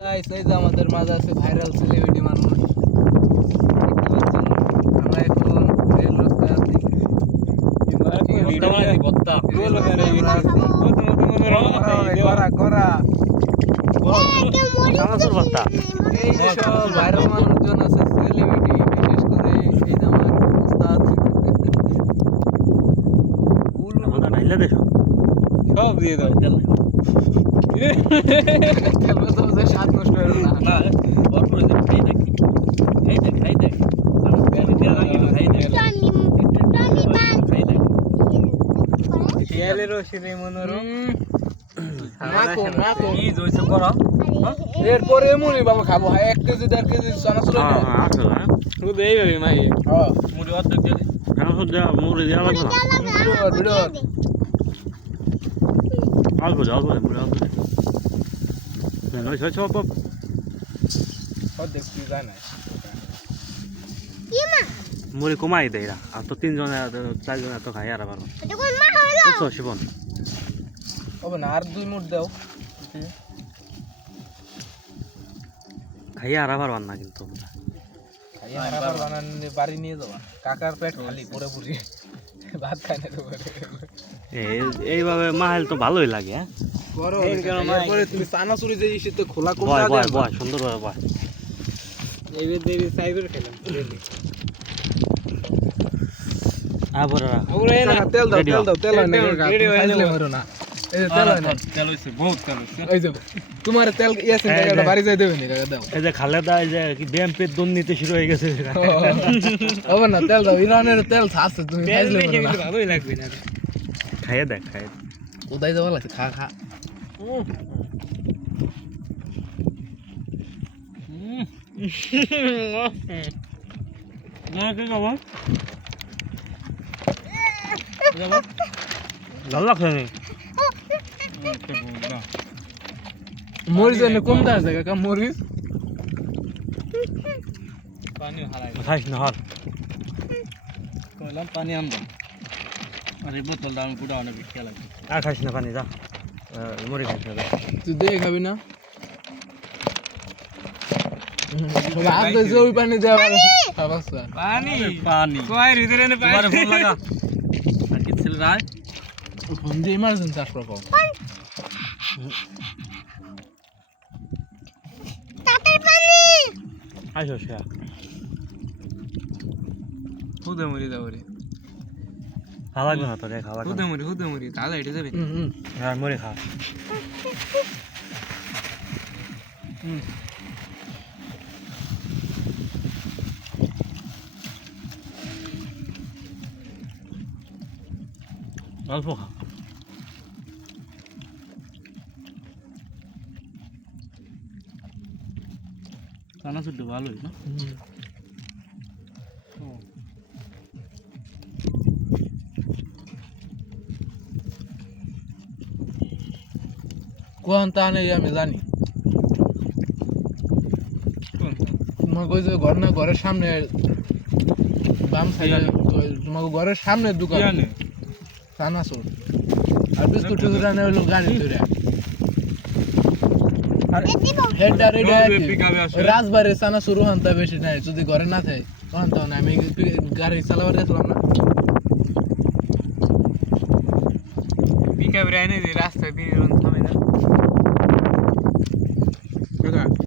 Guys এই যে আমাদের মাঝে আছে ভাইরাল সেলিব্রিটি মানুষ দেখতে পাচ্ছেন আমরা এখন রেল রাস্তায় আছি এই যে সব ভাইরাল মানুষজন আছে সেলিব্রিটি বিশেষ করে এই যে আমার উস্তাদ সব দিয়ে দাও তেল খেলবে তো যে স্বাদ নষ্ট হয়ে গেল না অল্প করে দেন খাই দেখ আমি প্যানে দিয়ে রাখি খাই দেখ শিয়ালের রশিদে মনোরম কি জইছে করো এরপরে এমনই বাবা খাবো 1 কেজি 1.5 কেজি চানাচুর শুধু এইভাবে মাই মুড়ি অর্ধেক কেজি মুড়ি দেওয়া লাগবে না অল্প মুড়ি অল্প অর্ধেক কি জানা মুড়ি কমাই দেয় এরা আর তো 3 জন 4 জন এত খাই আর আবার শিবন হবে না আর 2 মুঠ দাও খাই আর আবার না কিন্তু খাইয়া আবার বানানে বাড়ি নিয়ে যাবা কাকার পেট খালি পরে পুরি ভাত খায় না তো এইভাবে মাহেল তো ভালোই লাগে হ্যাঁ এরপরে তুমি চানাচুরি যে ইসে তো খোলা কম বয় না বয় দেবা বয় সুন্দরভাবে বয় এইবার দেরি সাইবার খেলাম আবার তেল দাও তেল হয় না ready হয়ে খাইলে যাবে। মরো না এই যে তেল হয় না তেল হইছে বহুত তেল হইছে এই যে তোমার তেল ইয়েছে টাকাটা বাড়ি যাই দেবে নি টাকা দাও এই যে খালেদা এই যে কি ব্যায়ামের দুর্নীতি শুরু হয়ে গেছে হবে না তেল দাও ইরানের তেল আছে তুমি তেল খাইলে দেখে মরো কিন্তু না ভালোই লাগবে না খাইয়ে দেখ খাইয়ে উদাই যাওয়া লাগছে খা খা না কি খাবো ভালো লাগছে নি মরিচ এনে কম দাস দেখা কাম মরিচ পানি হারাই খাইস না হর কইলাম পানি আনবো আরে বোতল দাম পুরো অনেক বেশি লাগে আর খাইস না পানি যা মুড়ি খাইস না যা। তুই দে খাবি না রাত দিয়েছে ওই পানি দেওয়া অবস্থা পানি পানি কয় ভিতরে নে পানি ফোন লাগা আর কি ছিল রায় ফোন দিয়ে ইমার্জেন্সি আসলো কম আইসো সে হুদে মরি দাওরি খাওয়া লাগবে না তোর খাওয়া লাগবে হুদে মরি তাহলে এটা যাবে আর মুড়ি খা অল্প খা কানা শুদ্ধ ভালোই না কোন তা নেই আমি জানি তোমার কই যে ঘর না ঘরের সামনে বাম সাইডে তোমার ঘরের সামনে দোকান চানাচুর আর বিস্কুট টুকুর আনে হলো গাড়ি ধরে আর হেডটা রেডি আছে রাজবাড়ির চানাচুর হানতা বেশি নাই যদি ঘরে না থাকে তখন তখন আমি গাড়ি চালাবার দেখলাম না পিকআপ রাইনে রাস্তা দিয়ে